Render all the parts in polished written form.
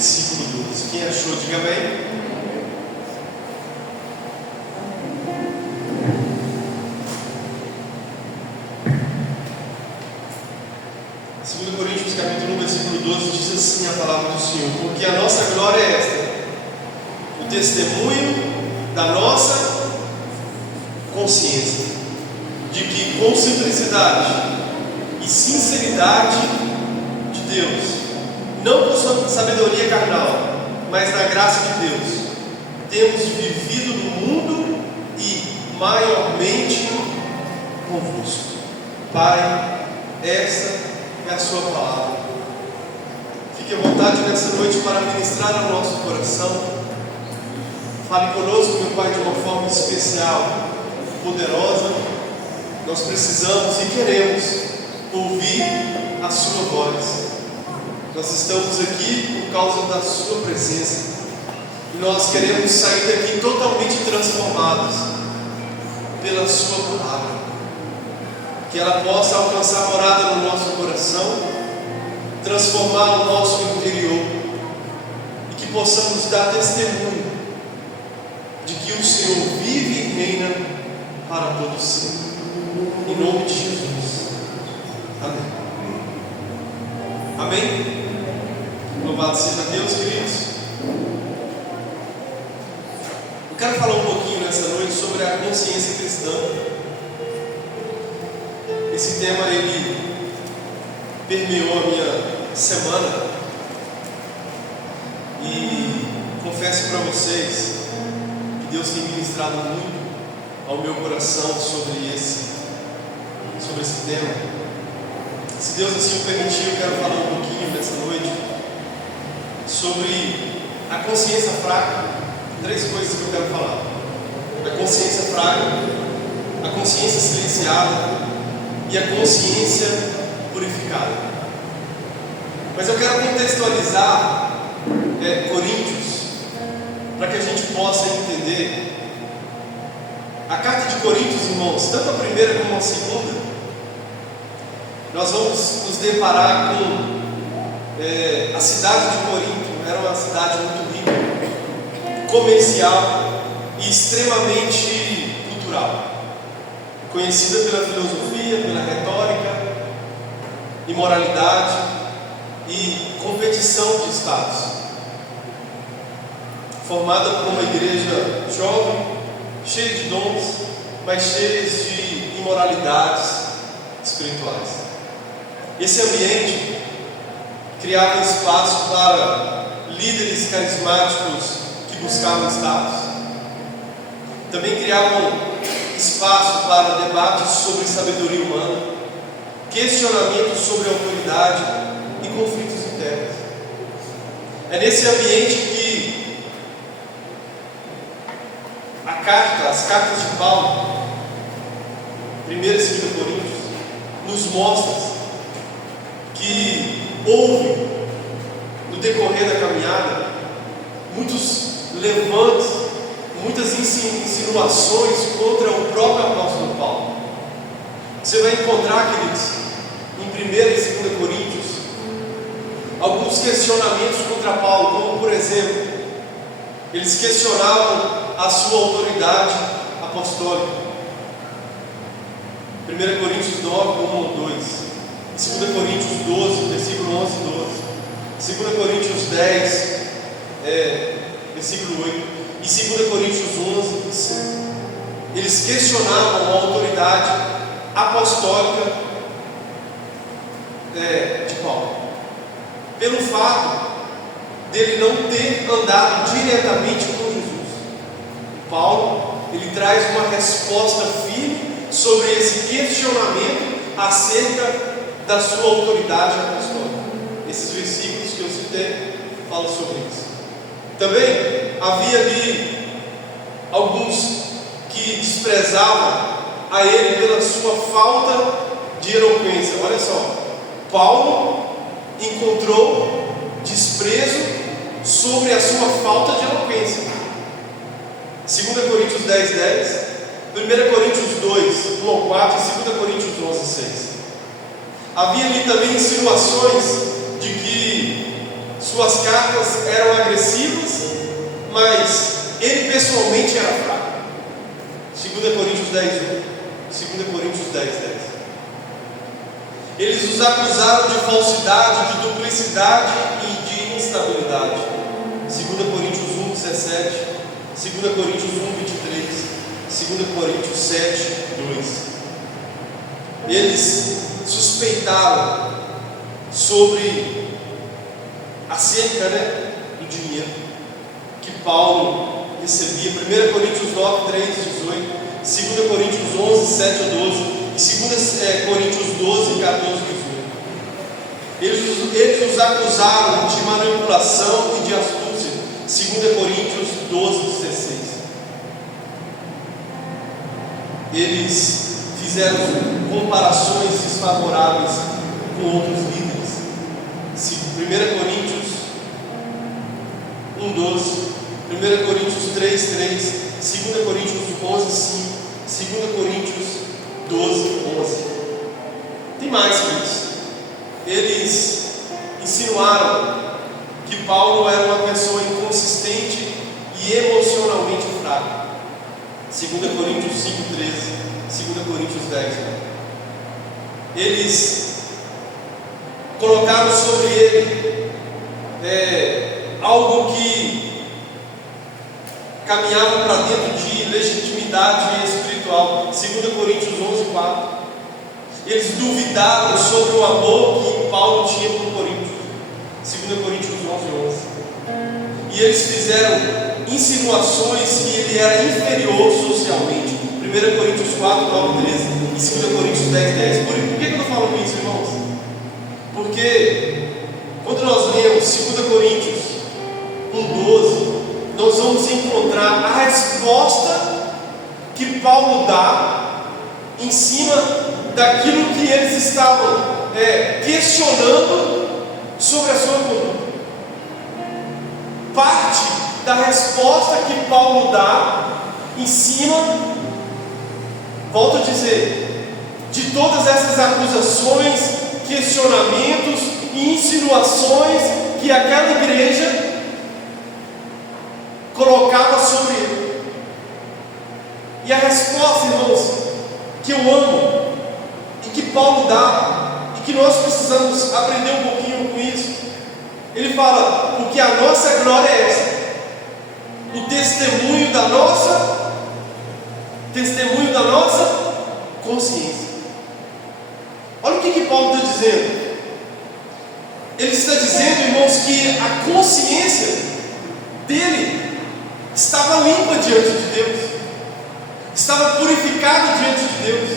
versículo 12. Quem achou, diga bem. Segundo Coríntios capítulo 1, versículo 12, diz assim a palavra do Senhor: porque a nossa glória é esta, o testemunho da nossa consciência, de que com simplicidade e sinceridade de Deus, não por sabedoria carnal, mas na graça de Deus, temos vivido no mundo e maiormente convosco. Pai, essa é a sua palavra. Fique à vontade nessa noite para ministrar ao nosso coração. Fale conosco, meu Pai, de uma forma especial, poderosa. Nós precisamos e queremos ouvir a sua voz. Nós estamos aqui por causa da sua presença, e nós queremos sair daqui totalmente transformados pela sua palavra, que ela possa alcançar morada no nosso coração, transformar o nosso interior, e que possamos dar testemunho de que o Senhor vive e reina para todos sempre. Em nome de Jesus. Amém. Amém? Louvado seja Deus, queridos. Eu quero falar um pouquinho nessa noite sobre a consciência cristã. Esse tema, ele permeou a minha semana, e confesso para vocês que Deus tem ministrado muito ao meu coração sobre esse tema. Se Deus assim o permitir, eu quero falar um pouquinho nessa noite sobre a consciência fraca. 3 coisas que eu quero falar: a consciência fraca, a consciência silenciada e a consciência purificada. Mas eu quero contextualizar Coríntios, para que a gente possa entender a carta de Coríntios, irmãos, tanto a primeira como a segunda. Nós vamos nos deparar com a cidade de Corinto. Era uma cidade muito rica, comercial e extremamente cultural, conhecida pela filosofia, pela retórica, imoralidade e competição de status, formada por uma igreja jovem, cheia de dons, mas cheia de imoralidades espirituais. Esse ambiente criava espaço para líderes carismáticos que buscavam status. Também criavam espaço para debates sobre sabedoria humana, questionamentos sobre autoridade e conflitos internos. É nesse ambiente que as cartas de Paulo, 1 e 2 Coríntios, nos mostram que houve, no decorrer da caminhada, muitos levantes, muitas insinuações contra o próprio apóstolo Paulo. Você vai encontrar, queridos, em 1 e 2 Coríntios, alguns questionamentos contra Paulo, como por exemplo, eles questionavam a sua autoridade apostólica. 1 Coríntios 9, 1 ou 2, 2 Coríntios 12, versículo 11 e 12, 2 Coríntios 10, versículo 8, e 2 Coríntios 11 e 5. Eles questionavam a autoridade apostólica de Paulo, pelo fato dele não ter andado diretamente com Jesus. Paulo, ele traz uma resposta firme sobre esse questionamento acerca da sua autoridade apostólica. Esses versículos que eu citei falam sobre isso. Também havia ali alguns que desprezavam a ele pela sua falta de eloquência. Olha só, Paulo encontrou desprezo sobre a sua falta de eloquência. 2 Coríntios 10, 10, 1 Coríntios 2, 1 ao 4 e 2 Coríntios 11, 6. Havia ali também insinuações de que suas cartas eram agressivas, mas ele pessoalmente era fraco. 2 Coríntios 10, 2 Coríntios 10, 10. Eles os acusaram de falsidade, de duplicidade e de instabilidade. 2 Coríntios 1, 17, 2 Coríntios 1, 23, 2 Coríntios 7, 2. Eles suspeitaram acerca do dinheiro que Paulo recebia. 1 Coríntios 9, 3, 18, 2 Coríntios 11, 7 a 12 e 2 Coríntios 12, 14 e 18. Eles os acusaram de manipulação e de astúcia. 2 Coríntios 12, 16. Eles fizeram comparações desfavoráveis com outros líderes. 1 Coríntios 1, 12, 1 Coríntios 3, 3, 2 Coríntios 11, 5, 2 Coríntios 12, 11. Tem mais que isso. Eles insinuaram que Paulo era uma pessoa inconsistente e emocionalmente fraca. 2 Coríntios 5, 13, 2 Coríntios 10. Eles colocaram sobre ele algo que caminhava para dentro de legitimidade espiritual. 2 Coríntios 11, 4. Eles duvidaram sobre o amor que Paulo tinha por Coríntios. 2 Coríntios 11, 11. E eles fizeram insinuações que ele era inferior socialmente. 1 Coríntios 4, 9, 13 e 2 Coríntios 10, 10. Por que eu estou falando isso, irmãos? Porque quando nós lemos 2 Coríntios 1, 12, nós vamos encontrar a resposta que Paulo dá em cima daquilo que eles estavam questionando sobre a sua conduta. Parte da resposta que Paulo dá em cima, volto a dizer, de todas essas acusações, questionamentos e insinuações que aquela igreja colocava sobre ele. E a resposta, irmãos, que eu amo e que Paulo dá e que nós precisamos aprender um pouquinho com isso, ele fala: porque a nossa glória é essa, o testemunho da nossa consciência. Olha o que Paulo está dizendo. Ele está dizendo, irmãos, que a consciência dele estava limpa diante de Deus, estava purificada diante de Deus,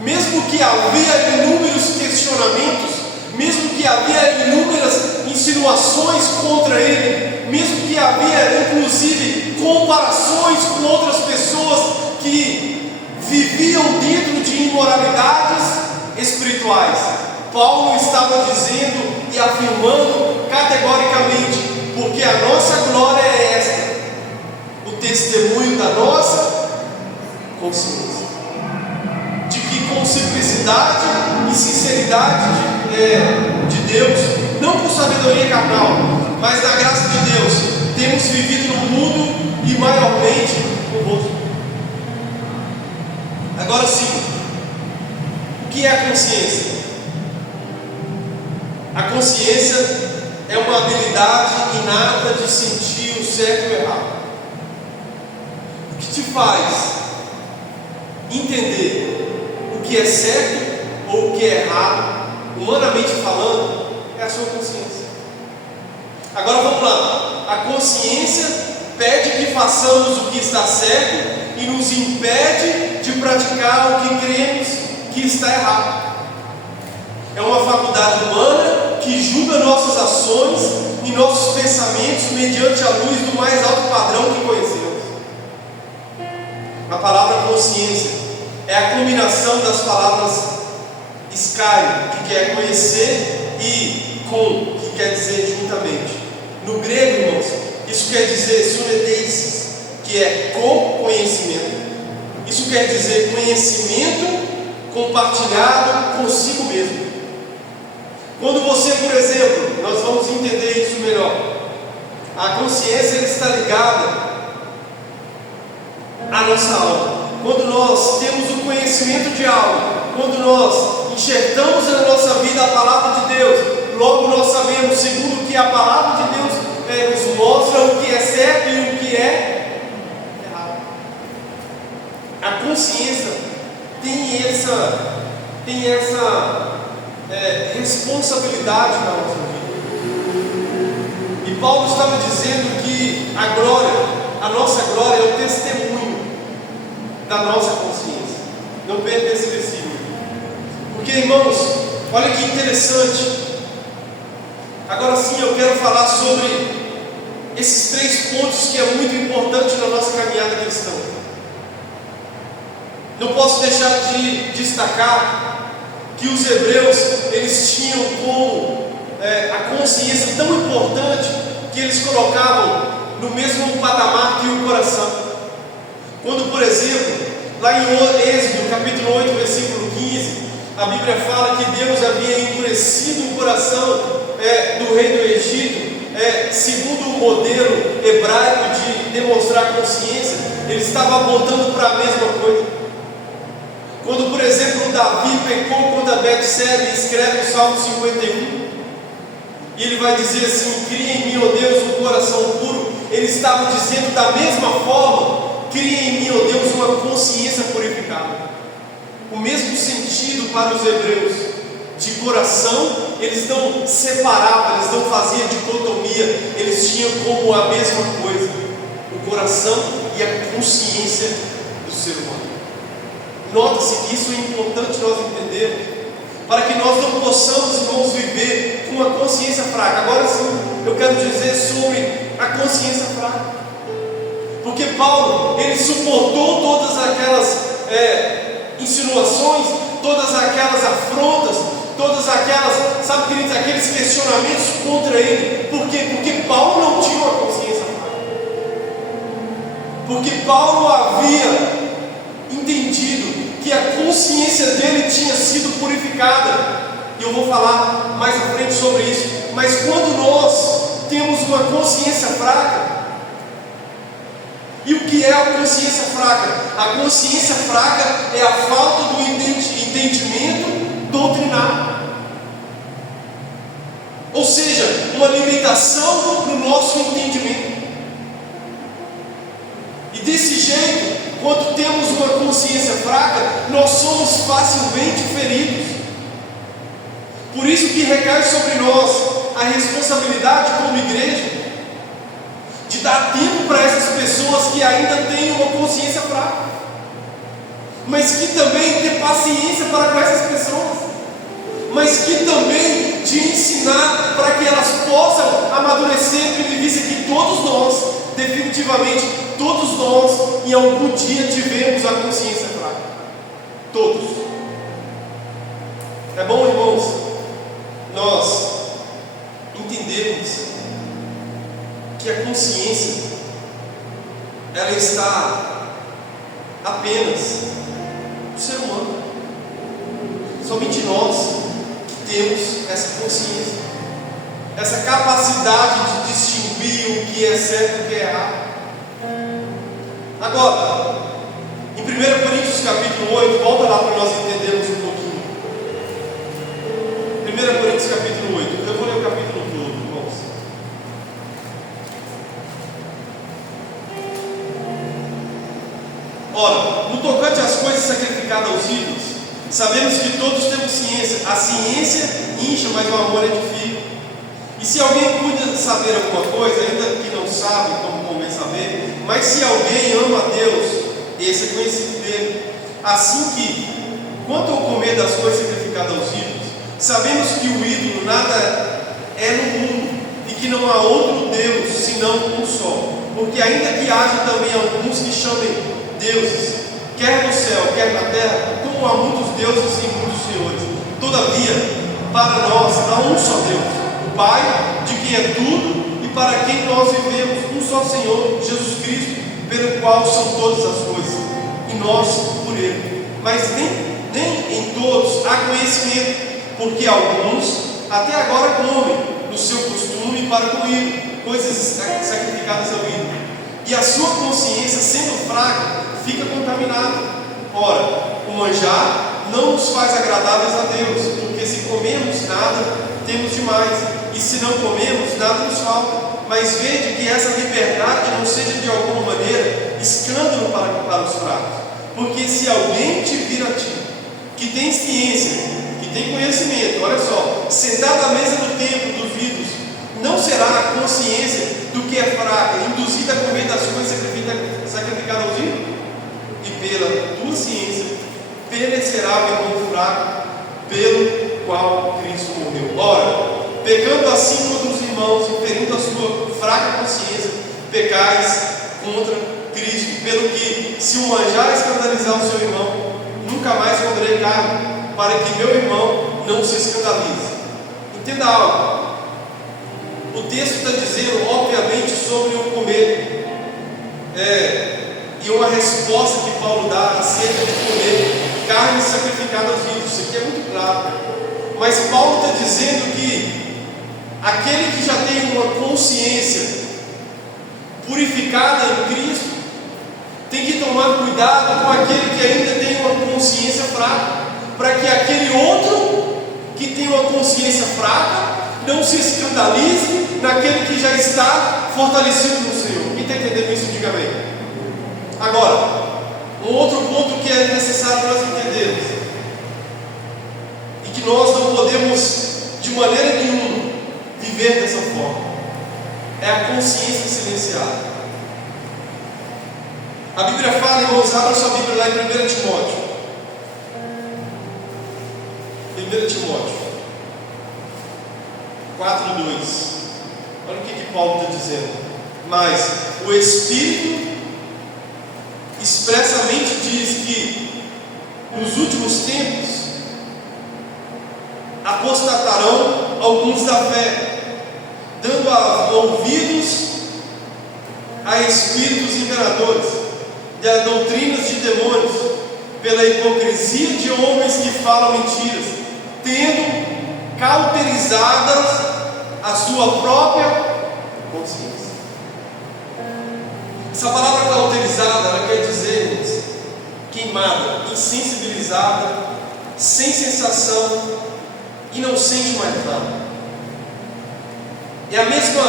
mesmo que havia inúmeros questionamentos, mesmo que havia inúmeras insinuações contra ele, mesmo que havia inclusive comparações com outras pessoas que viviam dentro de imoralidades espirituais, Paulo estava dizendo e afirmando categoricamente: porque a nossa glória é esta, o testemunho da nossa consciência, de que com simplicidade e sinceridade de Deus, não com sabedoria carnal, mas na graça de Deus, temos vivido no mundo e maiormente convosco. Agora sim, o que é a consciência? A consciência é uma habilidade inata de sentir o certo e o errado. O que te faz entender o que é certo ou o que é errado, humanamente falando, é a sua consciência. Agora vamos lá. A consciência pede que façamos o que está certo e nos impede de praticar o que cremos que está errado. É uma faculdade humana que julga nossas ações e nossos pensamentos mediante a luz do mais alto padrão que conhecemos. A palavra consciência é a combinação das palavras skai, que quer conhecer, e com, que quer dizer juntamente. No grego, irmãos, isso quer dizer sunedeisis, que é co-conhecimento. Isso quer dizer conhecimento compartilhado consigo mesmo. Quando você, por exemplo, nós vamos entender isso melhor. A consciência está ligada à nossa alma. Quando nós temos o conhecimento de algo, quando nós enxertamos na nossa vida a palavra de Deus, logo nós sabemos, segundo o que a palavra de Deus nos mostra, o que é certo e o que é errado. A consciência tem essa responsabilidade na nossa vida. E Paulo estava dizendo que a nossa glória é o testemunho da nossa consciência. Não perca esse versículo. Porque, irmãos, olha que interessante. Agora sim eu quero falar sobre esses 3 pontos que é muito importante na nossa caminhada cristã. Não posso deixar de destacar que os hebreus, eles tinham como a consciência tão importante que eles colocavam no mesmo patamar que o coração. Quando, por exemplo, lá em Êxodo, capítulo 8, versículo 15, a Bíblia fala que Deus havia endurecido o coração do rei do Egito, segundo o modelo hebraico de demonstrar consciência, ele estava apontando para a mesma coisa. Quando, por exemplo, Davi pecou contra Betseba e escreve o Salmo 51, e ele vai dizer assim: cria em mim, ó Deus, um coração puro. Ele estava dizendo da mesma forma: cria em mim, ó Deus, uma consciência purificada. O mesmo sentido para os hebreus, de coração, eles não separavam, eles não faziam dicotomia, eles tinham como a mesma coisa, o coração e a consciência do ser humano. Nota-se que isso é importante nós entendermos, para que nós não possamos, irmãos, viver com uma consciência fraca. Agora sim, eu quero dizer sobre a consciência fraca, porque Paulo, ele suportou todas aquelas insinuações, todas aquelas afrontas, todas aquelas, sabe, queridos, aqueles questionamentos contra ele. Por quê? Porque Paulo não tinha uma consciência fraca, porque Paulo havia entendido que a consciência dele tinha sido purificada, e eu vou falar mais à frente sobre isso. Mas quando nós temos uma consciência fraca, e o que é a consciência fraca? A consciência fraca é a falta do entendimento doutrinário, ou seja, uma limitação no nosso entendimento. E desse jeito, quando temos uma consciência fraca, nós somos facilmente feridos. Por isso que recai sobre nós a responsabilidade como igreja de dar tempo para essas pessoas que ainda têm uma consciência fraca, mas que também ter paciência para com essas pessoas, mas que também de ensinar para que elas possam amadurecer, tendo em vista que todos nós, definitivamente, todos nós, em algum dia tivemos a consciência fraca. Todos. É bom, irmãos, nós entendermos que a consciência, ela está apenas no ser humano. Somente nós que temos essa consciência, essa capacidade de distinguir o que é certo e o que é errado. Agora, em 1 Coríntios capítulo 8, volta lá para nós entendermos um pouquinho. 1 Coríntios capítulo 8, eu vou ler o capítulo todo, irmãos. Ora, no tocante às coisas sacrificadas aos ídolos, sabemos que todos temos ciência. A ciência incha, mas o amor edifica. E se alguém cuida de saber alguma coisa, ainda que não sabe como convém saber, mas se alguém ama a Deus, esse é conhecido dele. Assim que, quanto ao comer das coisas sacrificadas aos ídolos, sabemos que o ídolo nada é no mundo, e que não há outro Deus senão um só. Porque ainda que haja também alguns que chamem deuses, quer no céu, quer na terra, como há muitos deuses e muitos senhores, todavia, para nós há um só Deus, o Pai, de quem é tudo e para quem nós vivemos, um só Senhor, Jesus Cristo, pelo qual são todas as coisas, e nós por Ele. Mas nem em todos há conhecimento, porque alguns até agora comem, no seu costume para com ele, coisas sacrificadas ao ídolo. E a sua consciência, sendo fraca, fica contaminada. Ora, o manjar não nos faz agradáveis a Deus, porque se comemos nada, temos demais, e se não comemos, nada nos falta. Mas vede que essa liberdade não seja de alguma maneira escândalo para os fracos. Porque se alguém te vir a ti, que tem ciência, que tem conhecimento, olha só, sentado à mesa do templo dos vidros, não será a consciência do que é fraca, induzida a comer das coisas sacrificadas aos ídolos? E pela tua ciência, perecerá o irmão fraco, pelo qual Cristo morreu. Ora, pecando assim contra os irmãos, e ferindo a sua fraca consciência, pecais contra Cristo. Pelo que, se o manjar escandalizar o seu irmão, nunca mais comerei carne, para que meu irmão não se escandalize. Entenda algo. O texto está dizendo, obviamente, sobre o comer. E uma resposta que Paulo dá acerca de comer carne sacrificada aos ídolos. Isso aqui é muito claro. Mas Paulo está dizendo que aquele que já tem uma consciência purificada em Cristo tem que tomar cuidado com aquele que ainda tem uma consciência fraca, para que aquele outro que tem uma consciência fraca não se escandalize naquele que já está fortalecido no Senhor. Quem está entendendo isso, diga amém. Agora, um outro ponto que é necessário nós entendermos, e que nós não podemos de maneira nenhuma viver dessa forma, é a consciência silenciada. A Bíblia fala, irmãos, abra sua Bíblia lá em 1 Timóteo. 1 Timóteo 4:2. Olha o que Paulo está dizendo. Mas o Espírito expressamente diz que nos últimos tempos apostatarão alguns da fé, dando ouvidos a espíritos enganadores, a doutrinas de demônios, pela hipocrisia de homens que falam mentiras, tendo cauterizadas a sua própria consciência. Essa palavra cauterizada, ela quer dizer, irmãos, queimada, insensibilizada, sem sensação e não sente mais nada. É a mesma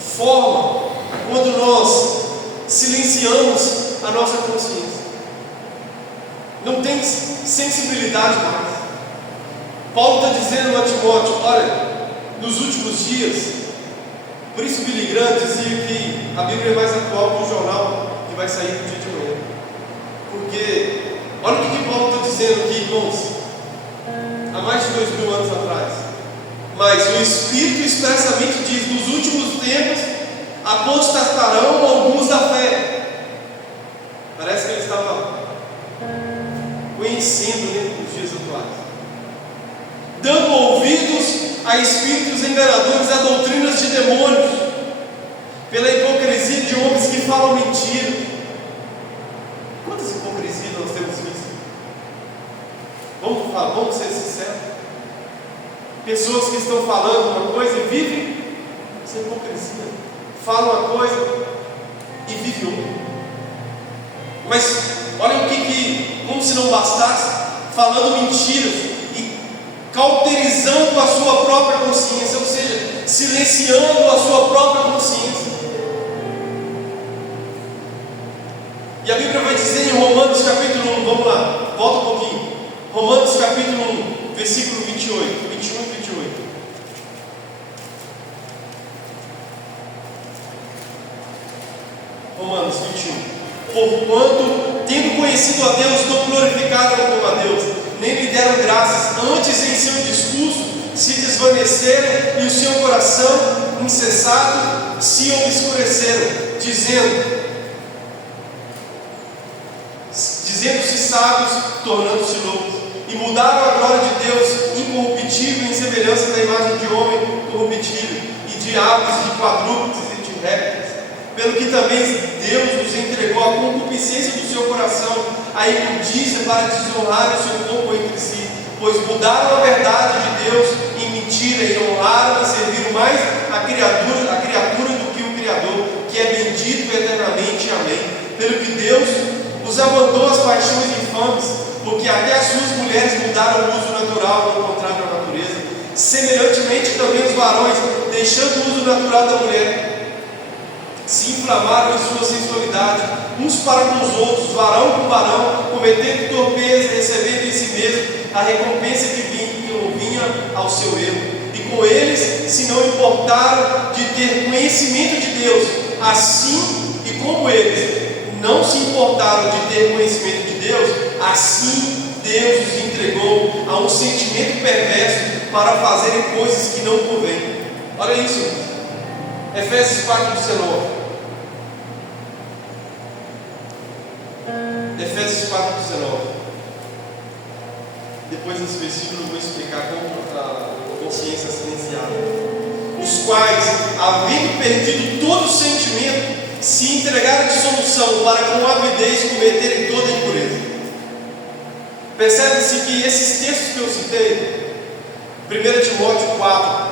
forma quando nós silenciamos a nossa consciência. Não tem sensibilidade mais. Paulo está dizendo a Timóteo, olha, nos últimos dias, por isso Billy Graham dizia que a Bíblia é mais atual que o jornal que vai sair no dia de manhã. Porque, olha o que Paulo está dizendo aqui, irmãos, há mais de 2000 anos atrás. Mas o Espírito expressamente diz, nos últimos tempos, apostatarão alguns da fé. Parece que ele estava conhecendo, né, os dias atuais, dando ouvidos a espíritos enganadores, a doutrinas de demônios, pela hipocrisia de homens que falam mentira. Quantas hipocrisias nós temos visto? Vamos ser sinceros. Pessoas que estão falando uma coisa e vivem essa hipocrisia, falam uma coisa e vivem outra. Mas olha como se não bastasse, falando mentiras e cauterizando a sua própria consciência, ou seja, silenciando a sua própria consciência. E a Bíblia vai dizer em Romanos capítulo 1, vamos lá, volta um pouquinho. Romanos capítulo 1, versículo 28, 21 e 28. Romanos 21. Porquanto, tendo conhecido a Deus, não glorificaram como a Deus, nem lhe deram graças, antes em seu discurso se desvaneceram e o seu coração incessado se obscureceram, dizendo-se sábios, tornando-se loucos, e mudaram a glória de Deus incorruptível em semelhança da imagem de homem corruptível, e de aves, de quadrúpedes e de répteis. Pelo que também Deus nos entregou a concupiscência do seu coração, a imundícia, para desonrar o seu corpo entre si, pois mudaram a verdade de Deus em mentira e honraram e serviram suas mulheres mudaram o uso natural ao contrário da natureza, semelhantemente também os varões, deixando o uso natural da mulher, se inflamaram em sua sensualidade, uns para com os outros, varão com varão, cometendo torpeza, recebendo em si mesmo a recompensa que vinha ao seu erro. E com eles se não importaram de ter conhecimento de Deus, assim e como eles não se importaram de ter conhecimento de Deus, assim Deus os entregou a um sentimento perverso para fazerem coisas que não convêm. Olha isso, Efésios 4:19. Efésios 4:19. Depois desse versículo eu vou explicar como a consciência silenciada. Os quais, havendo perdido todo o sentimento, se entregaram de solução para com avidez cometerem toda a impureza. Percebe-se que esses textos que eu citei, 1 Timóteo 4,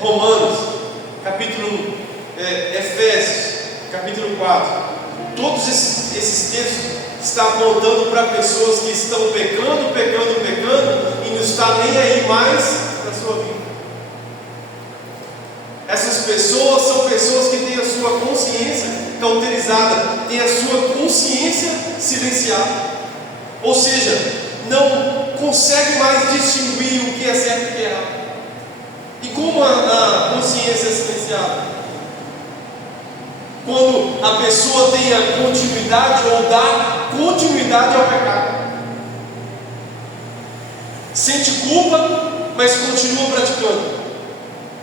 Romanos, capítulo 1, Efésios, capítulo 4, todos esses textos estão apontando para pessoas que estão pecando e não está nem aí mais na sua vida. Essas pessoas são pessoas que têm a sua consciência cauterizada, têm a sua consciência silenciada, ou seja, não consegue mais distinguir o que é certo e o que é errado. E como a consciência é silenciada? Quando a pessoa tem a continuidade ou dá continuidade ao pecado, sente culpa, mas continua praticando.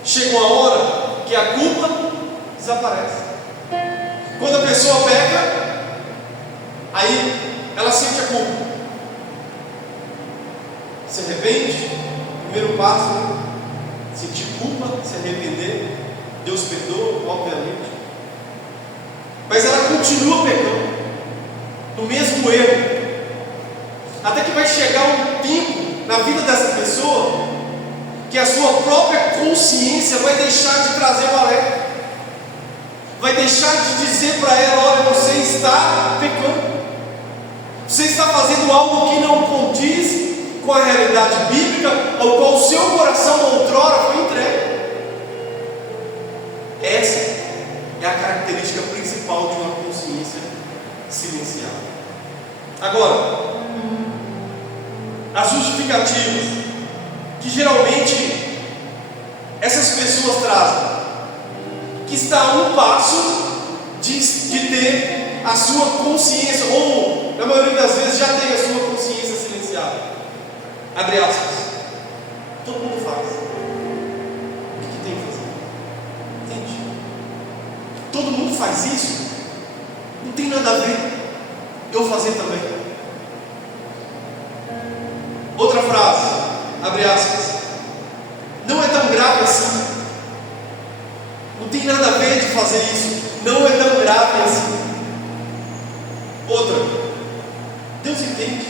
Chega uma hora que a culpa desaparece. Quando a pessoa peca, aí ela sente a culpa, se arrepende. Primeiro passo, sentir culpa, se arrepender. Deus perdoa, obviamente, mas ela continua pecando no mesmo erro, até que vai chegar um tempo na vida dessa pessoa que a sua própria consciência vai deixar de trazer o alerta, vai deixar de dizer para ela: olha, você está pecando, você está fazendo algo que não condiz com a realidade bíblica ao qual o seu coração outrora foi entregue. Essa é a característica principal de uma consciência silenciada. Agora, as justificativas que geralmente essas pessoas trazem, que está a um passo de ter a sua consciência, ou na maioria das vezes já tem a sua consciência silenciada. Abre aspas. Todo mundo faz. O que tem que fazer? Entende? Todo mundo faz isso. Não tem nada a ver eu fazer também. Outra frase, abre aspas. Não é tão grave assim. Não tem nada a ver de fazer isso. Não é tão grave assim. Outra, Deus entende.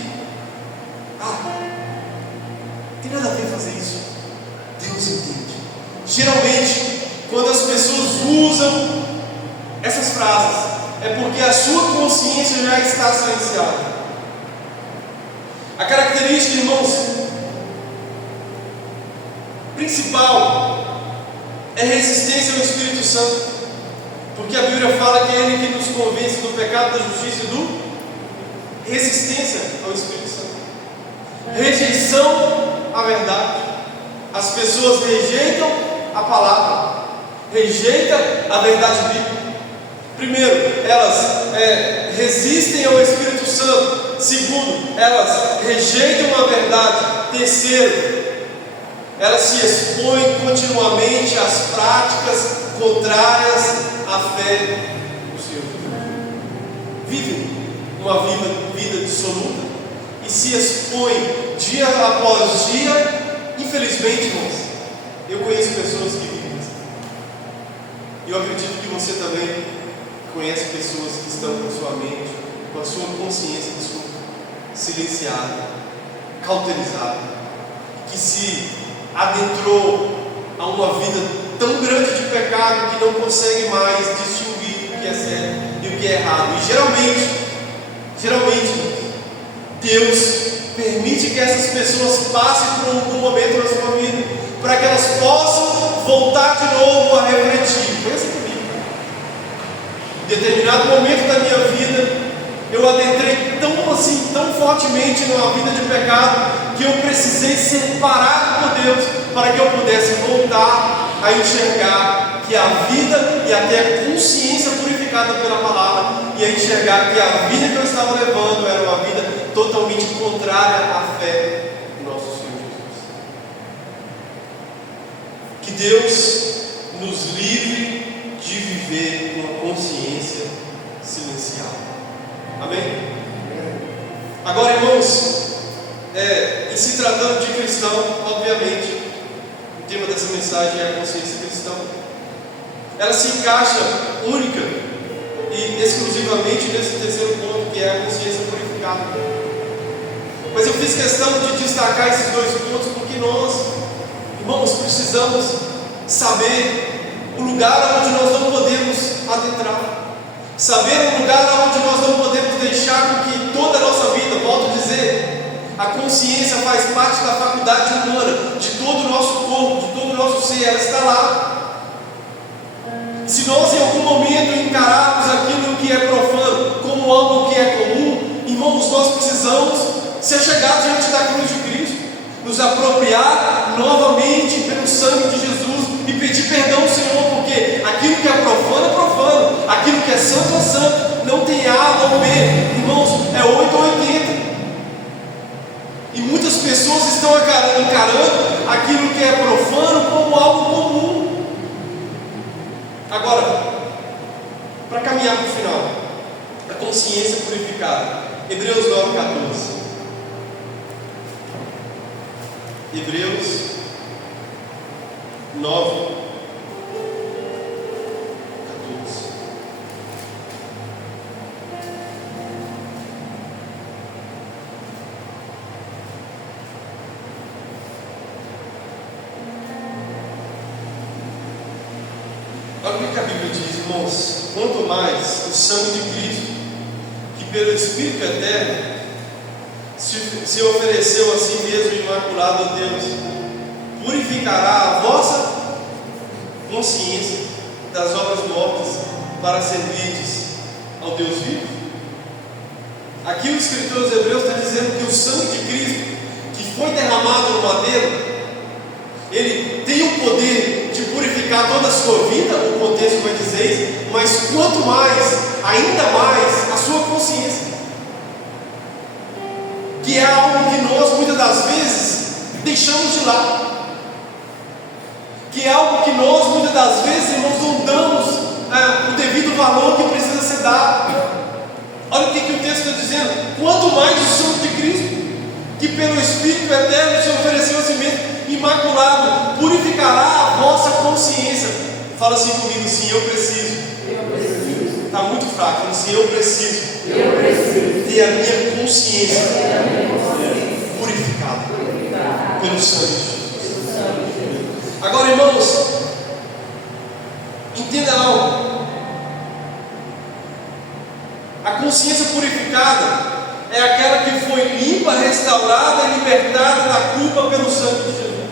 Tem nada a ver fazer isso. Deus entende. Geralmente, quando as pessoas usam essas frases, é porque a sua consciência já está silenciada. A característica, irmãos, principal é resistência ao Espírito Santo, porque a Bíblia fala que é Ele que nos convence do pecado, da justiça e do resistência ao Espírito Santo. Rejeição à verdade. As pessoas rejeitam a palavra, rejeitam a verdade bíblica. Primeiro, elas resistem ao Espírito Santo. Segundo, elas rejeitam a verdade. Terceiro, elas se expõem continuamente às práticas contrárias à fé do Senhor. Vivem uma vida dissoluta e se expõem dia após dia. Infelizmente, irmãos, eu conheço pessoas que vivem assim. E eu acredito que você também conhece pessoas que estão com sua mente, com a sua consciência silenciada, cauterizada, que se adentrou a uma vida tão grande de pecado que não consegue mais distinguir o que é certo e o que é errado. E geralmente, Deus permite que essas pessoas passem por algum momento na sua vida, para que elas possam voltar de novo a refletir. Pensa comigo. Em determinado momento da minha vida, eu adentrei tão fortemente numa vida de pecado, que eu precisei ser parado por Deus, para que eu pudesse voltar a enxergar que a vida e até a consciência purificada pela palavra, e a enxergar que a vida que eu estava levando era uma vida totalmente contrária à fé do nosso Senhor Jesus. Que Deus nos livre de viver com a consciência silenciada. Amém? Agora, irmãos, em se tratando de cristão, obviamente, o tema dessa mensagem é a consciência cristã. Ela se encaixa única e exclusivamente nesse terceiro ponto, que é a consciência purificada. Mas eu fiz questão de destacar esses dois pontos, porque nós, irmãos, precisamos saber o lugar onde nós não podemos adentrar. Saber o lugar onde nós não podemos deixar com que toda a nossa vida, volto a dizer, a consciência faz parte da faculdade humana, de todo o nosso corpo, de todo o nosso ser, ela está lá. E se nós em algum momento encararmos aquilo que é profano como algo que é comum, irmãos, nós precisamos ser chegados diante da cruz de Cristo, nos apropriar novamente pelo sangue de Jesus e pedir perdão ao Senhor, porque aquilo que é profano, aquilo que é santo, não tem A ou B, irmãos, é 8 ou 80. E muitas pessoas estão encarando aquilo que é profano como algo comum. Agora, para caminhar para o final, a consciência purificada, Hebreus 9,14. Hebreus 9, 14. Olha o que a Bíblia diz, irmãos. Quanto mais o sangue de Cristo, que pelo Espírito eterno se ofereceu a si mesmo imaculado a Deus, purificará a vossa consciência das obras mortas, para servirdes ao Deus vivo. Aqui o escritor dos Hebreus está dizendo que o sangue de Cristo, que foi derramado no madeiro, ele tem o poder de purificar toda a sua vida, o contexto vai dizer isso, mas quanto mais, ainda mais, a sua consciência, que é algo que nós muitas das vezes deixamos de lado, que é algo que nós muitas das vezes, irmãos, não damos o devido valor que precisa ser dado. Olha o que o texto está dizendo: quanto mais o sangue de Cristo, que pelo Espírito eterno se ofereceu a si mesmo imaculado, purificará a vossa consciência. Fala assim comigo, sim, eu preciso. Está muito fraco, assim, eu preciso ter a minha consciência purificada pelo sangue de Jesus. Agora, irmãos, entenda algo. A consciência purificada é aquela que foi limpa, restaurada e libertada da culpa pelo sangue de Jesus,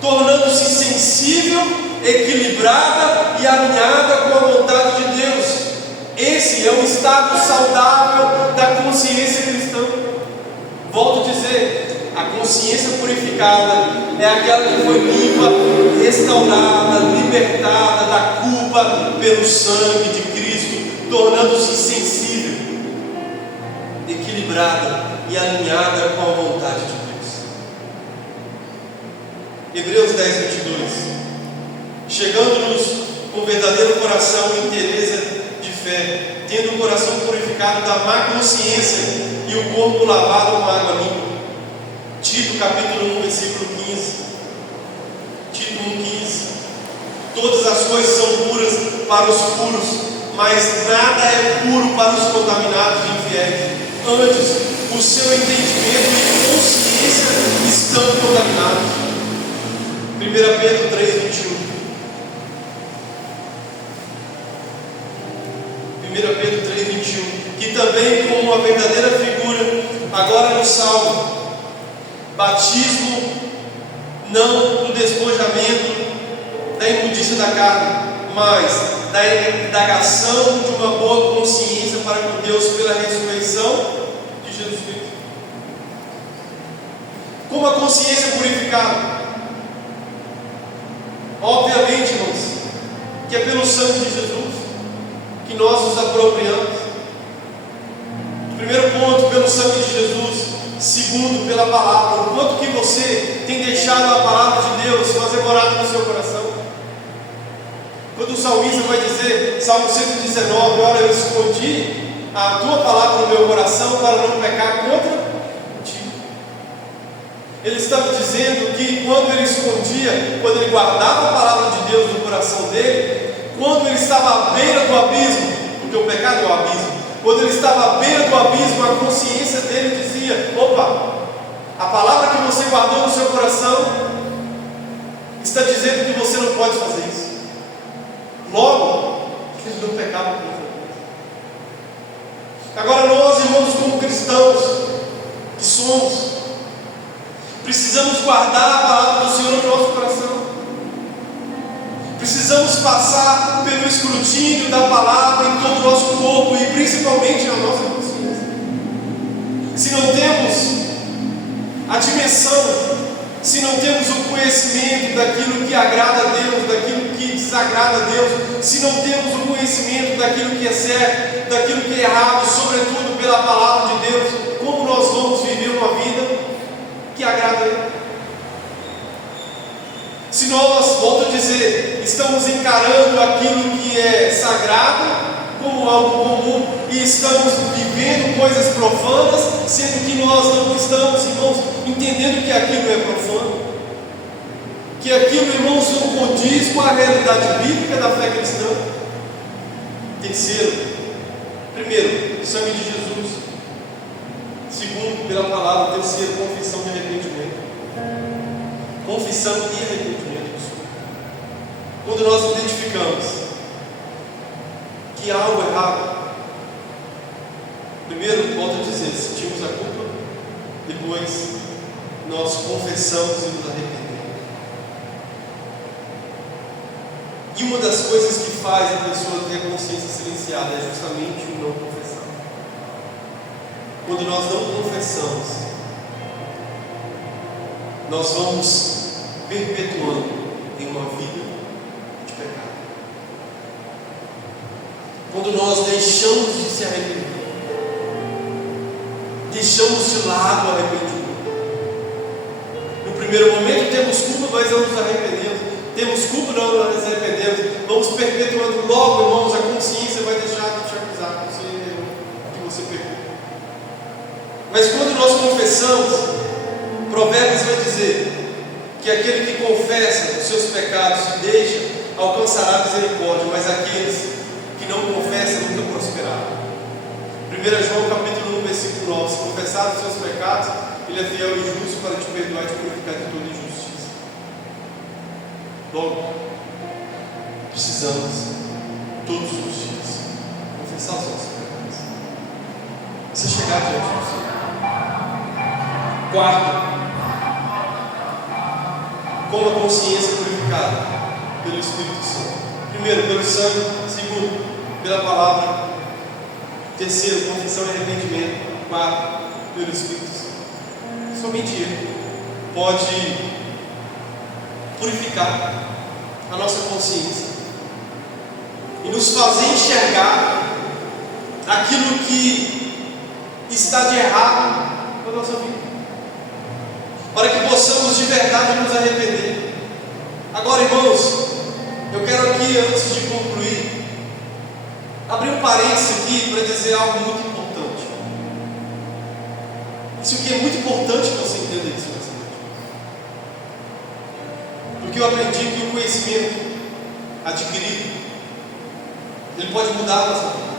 tornando-se sensível, equilibrada e alinhada com a vontade de Deus. Esse é o estado saudável da consciência cristã. Volto a dizer, a consciência purificada é aquela que foi limpa, restaurada, libertada da culpa pelo sangue de Cristo, tornando-se sensível, equilibrada e alinhada com a vontade de Deus. Hebreus 10, 22. Chegando-nos com verdadeiro coração e inteireza de fé, tendo o coração purificado da má consciência e o corpo lavado com água limpa. Tito capítulo 1, versículo 15. Tito 1, 15. Todas as coisas são puras para os puros, mas nada é puro para os contaminados e infiéis. Antes, o seu entendimento e consciência estão contaminados. 1 Pedro 3, 21. 1 Pedro 3, 21. Que também, como uma verdadeira figura salmo. Batismo não do despojamento da imundícia da carne, mas da indagação de uma boa consciência para com Deus pela ressurreição de Jesus Cristo. Como a consciência é purificada? Obviamente, irmãos, que é pelo sangue de Jesus que nós nos apropriamos. Primeiro ponto, pelo sangue de Jesus. Segundo, pela palavra. O quanto que você tem deixado a palavra de Deus fazer morada no seu coração. Quando o salmista vai dizer, Salmo 119, olha, eu escondi a tua palavra no meu coração para não pecar contra ti. Ele estava dizendo que quando ele escondia, quando ele guardava a palavra de Deus no coração dele, quando ele estava à beira do abismo, porque o pecado é o abismo, quando ele estava à beira do abismo, a consciência dele dizia: opa, a palavra que você guardou no seu coração está dizendo que você não pode fazer isso. Logo, ele não pecava contra Deus. Agora nós, irmãos, como cristãos que somos, precisamos guardar a palavra do Senhor no nosso coração. Precisamos passar pelo escrutínio da palavra em todo o nosso corpo e principalmente na nossa consciência. Se não temos a dimensão, se não temos o conhecimento daquilo que agrada a Deus, daquilo que desagrada a Deus, se não temos o conhecimento daquilo que é certo, daquilo que é errado, sobretudo pela palavra de Deus, como nós vamos viver uma vida que agrada a Ele? Se nós, volto a dizer, estamos encarando aquilo que é sagrado como algo comum e estamos vivendo coisas profanas, sendo que nós não estamos, irmãos, entendendo que aquilo é profano, que aquilo, irmãos, não condiz com a realidade bíblica da fé cristã. Terceiro, primeiro, sangue de Jesus. Segundo, pela palavra. Terceiro, confissão de arrependimento. Confissão e arrependimento. Quando nós identificamos que há algo errado, primeiro, volto a dizer, sentimos a culpa, depois nós confessamos e nos arrependemos. E uma das coisas que faz a pessoa ter a consciência silenciada é justamente o não confessar. Quando nós não confessamos, nós vamos perpetuando em uma vida de pecado. Quando nós deixamos de se arrepender, deixamos de lado o arrependimento. No primeiro momento temos culpa, mas não nos arrependemos. Temos culpa, não nos arrependemos. Vamos perpetuando. Logo, irmãos, a consciência vai deixar de te acusar que você pecou. Mas quando nós confessamos, Provérbios vai dizer que aquele que confessa os seus pecados e deixa, alcançará misericórdia, mas aqueles que não confessam nunca prosperarão. 1 João capítulo 1, versículo 9: se confessar os seus pecados, Ele é fiel e justo para te perdoar e te purificar de toda injustiça. Logo, precisamos todos os dias confessar os nossos pecados. Você chegar diante do Senhor. Quarto, como a consciência purificada pelo Espírito Santo. Primeiro, pelo sangue. Segundo, pela palavra. Terceiro, confissão e arrependimento. Quarto, pelo Espírito Santo. Somente Ele pode purificar a nossa consciência e nos fazer enxergar aquilo que está de errado na nossa vida, para que possamos de verdade nos arrepender. Agora, irmãos, eu quero aqui, antes de concluir, abrir um parênteses aqui para dizer algo muito importante. Isso aqui é muito importante que você entenda isso nessa noite. Porque eu aprendi que o conhecimento adquirido, ele pode mudar a nossa vida.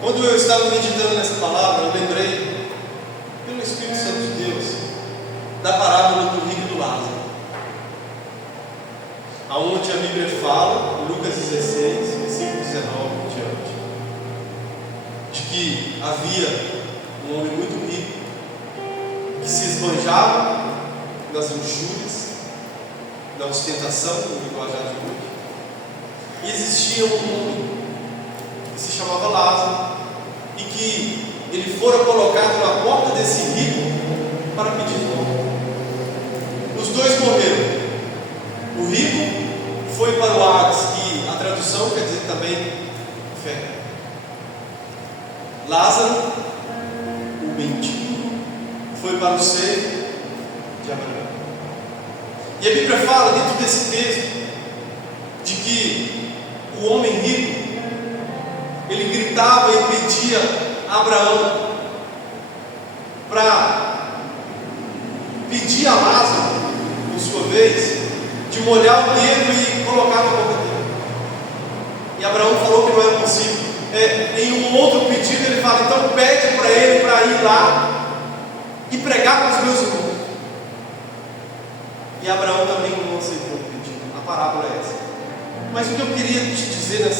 Quando eu estava meditando nessa palavra, eu lembrei, pelo Espírito Santo de Deus, da parábola do rico e do Lázaro, aonde a Bíblia fala, em Lucas 16, versículo 19 em diante, de que havia um homem muito rico, que se esbanjava nas luxúrias, na ostentação, no linguajar de hoje. E existia um homem que se chamava Lázaro, e que ele fora colocado na porta desse rico para pedir esmola. Os dois morreram. O rico foi para o Hades, que a tradução quer dizer também fé. Lázaro, o mendigo, foi para o seio de Abraão. E a Bíblia fala dentro desse texto de que o homem rico, ele gritava e pedia a Abraão para pedir a Lázaro, por sua vez, de molhar o dedo e colocar na boca dele. E Abraão falou que não era possível. Em um outro pedido ele fala: então pede para ele para ir lá e pregar para os meus irmãos. E Abraão também não aceitou o pedido. A parábola é essa. Mas o que eu queria te dizer em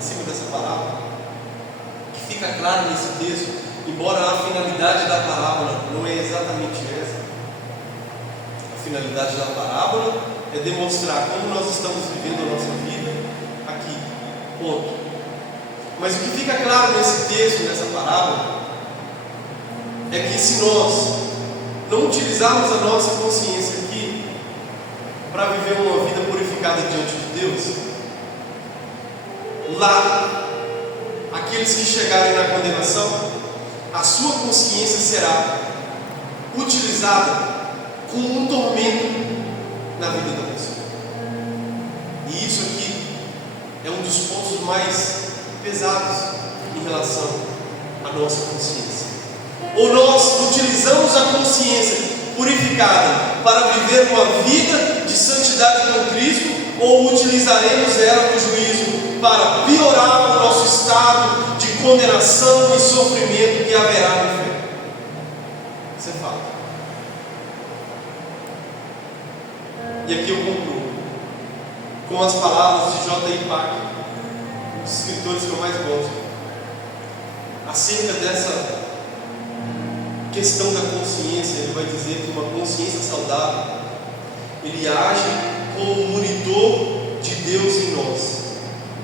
cima dessa parábola, que fica claro nesse texto, embora a finalidade da parábola não é exatamente essa. A finalidade da parábola é demonstrar como nós estamos vivendo a nossa vida aqui, ponto. Mas o que fica claro nesse texto, nessa parábola, é que se nós não utilizarmos a nossa consciência aqui para viver uma vida purificada diante de Deus, lá, aqueles que chegarem na condenação, a sua consciência será utilizada como um tormento na vida da pessoa. E isso aqui é um dos pontos mais pesados em relação à nossa consciência. Ou nós utilizamos a consciência purificada para viver uma vida de santidade com Cristo, ou utilizaremos ela no juízo para piorar o nosso estado de condenação e sofrimento que haverá no inferno. Isso é fato. E aqui eu concluo com as palavras de J.I. Packer, um dos escritores que eu mais gosto, acerca dessa questão da consciência. Ele vai dizer que uma consciência saudável, ele age como um monitor de Deus em nós,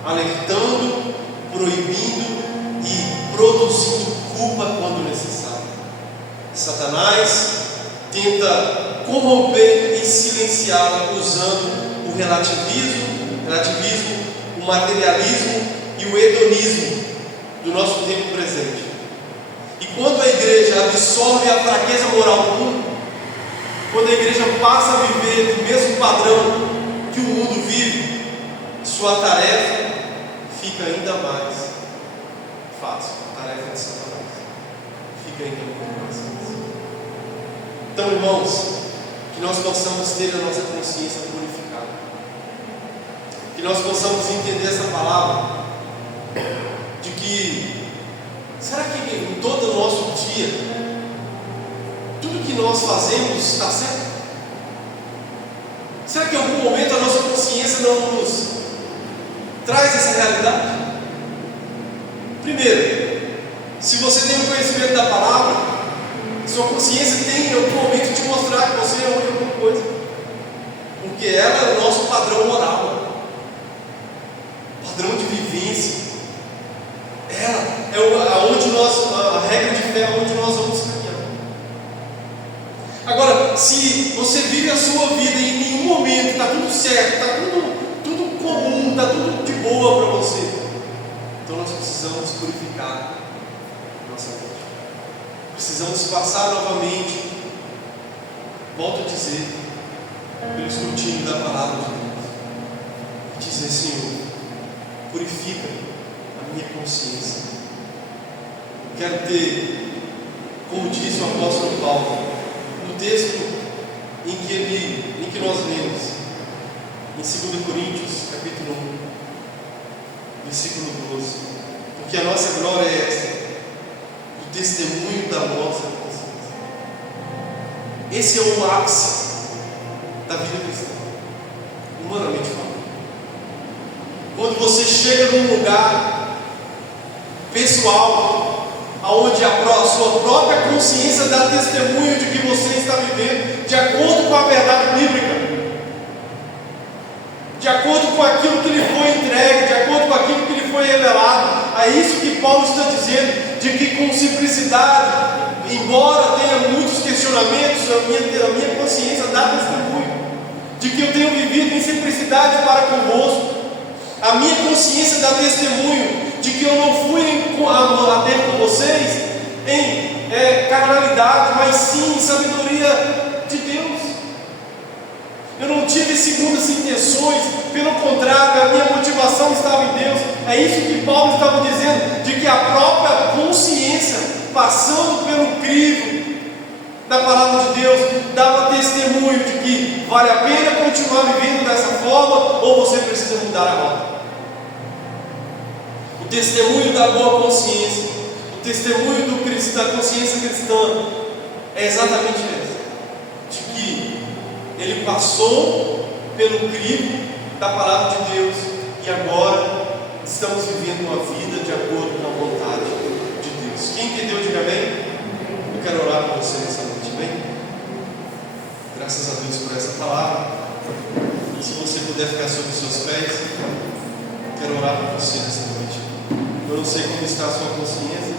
alertando, proibindo e produzindo culpa quando necessário. Satanás tenta corromper e silenciá-la usando o relativismo, o materialismo e o hedonismo do nosso tempo presente. E quando a igreja absorve a fraqueza moral do mundo, quando a igreja passa a viver do mesmo padrão que o mundo vive, sua tarefa fica ainda mais fácil. A tarefa de Satanás fica ainda muito mais fácil. Então, irmãos, que nós possamos ter a nossa consciência purificada, que nós possamos entender essa palavra de que, será que em todo o nosso dia tudo que nós fazemos está certo? Será que em algum momento a nossa consciência não nos traz essa realidade? Primeiro, se você tem o conhecimento da palavra, sua consciência tem em algum momento te mostrar que você errou em alguma coisa, porque ela é o nosso padrão moral, padrão de vivência. Ela é aonde a regra de fé é onde nós vamos caminhar. Agora, se você vive a sua vida e em nenhum momento está tudo certo, está tudo comum, está tudo de boa para você, então nós precisamos purificar nossa vida. Precisamos passar novamente, volto a dizer, pelo escrutínio da palavra de Deus, e dizer: Senhor, purifica a minha consciência. Eu quero ter, como diz o apóstolo Paulo, no texto em que nós lemos, em 2 Coríntios, capítulo 1, versículo 12, porque a nossa glória é esta, o testemunho da nossa consciência. Esse é o ápice da vida cristã, humanamente falando. Quando você chega num lugar pessoal onde a sua própria consciência dá testemunho de que você está vivendo de acordo com a verdade bíblica, de acordo com aquilo que lhe foi entregue, de acordo com aquilo que lhe foi revelado. É isso que Paulo está dizendo, de que com simplicidade, embora tenha muitos questionamentos, a minha consciência dá testemunho de que eu tenho vivido em simplicidade para convosco. A minha consciência dá testemunho de que eu não fui a ter com vocês em carnalidade, mas sim em sabedoria de Deus. Eu não tive segundas intenções, pelo contrário, a minha motivação estava em Deus. É isso que Paulo estava dizendo, de que a própria consciência, passando pelo crivo da palavra de Deus, dava testemunho de que vale a pena continuar vivendo dessa forma, ou você precisa mudar a rota. O testemunho da boa consciência, o testemunho da consciência cristã, é exatamente esse, de que ele passou pelo crivo da palavra de Deus e agora estamos vivendo uma vida de acordo com a vontade de Deus. Quem entendeu, diga amém. Eu quero orar por você nessa noite, bem? Graças a Deus por essa palavra. Se você puder ficar sobre os seus pés, eu quero orar por você nessa noite. Eu não sei como está a sua consciência,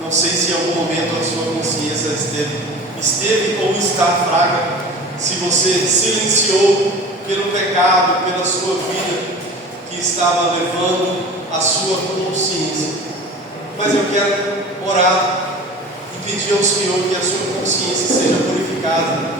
não sei se em algum momento a sua consciência esteve ou está fraca, se você silenciou pelo pecado, pela sua vida que estava levando a sua consciência. Mas eu quero orar e pedir ao Senhor que a sua consciência seja purificada,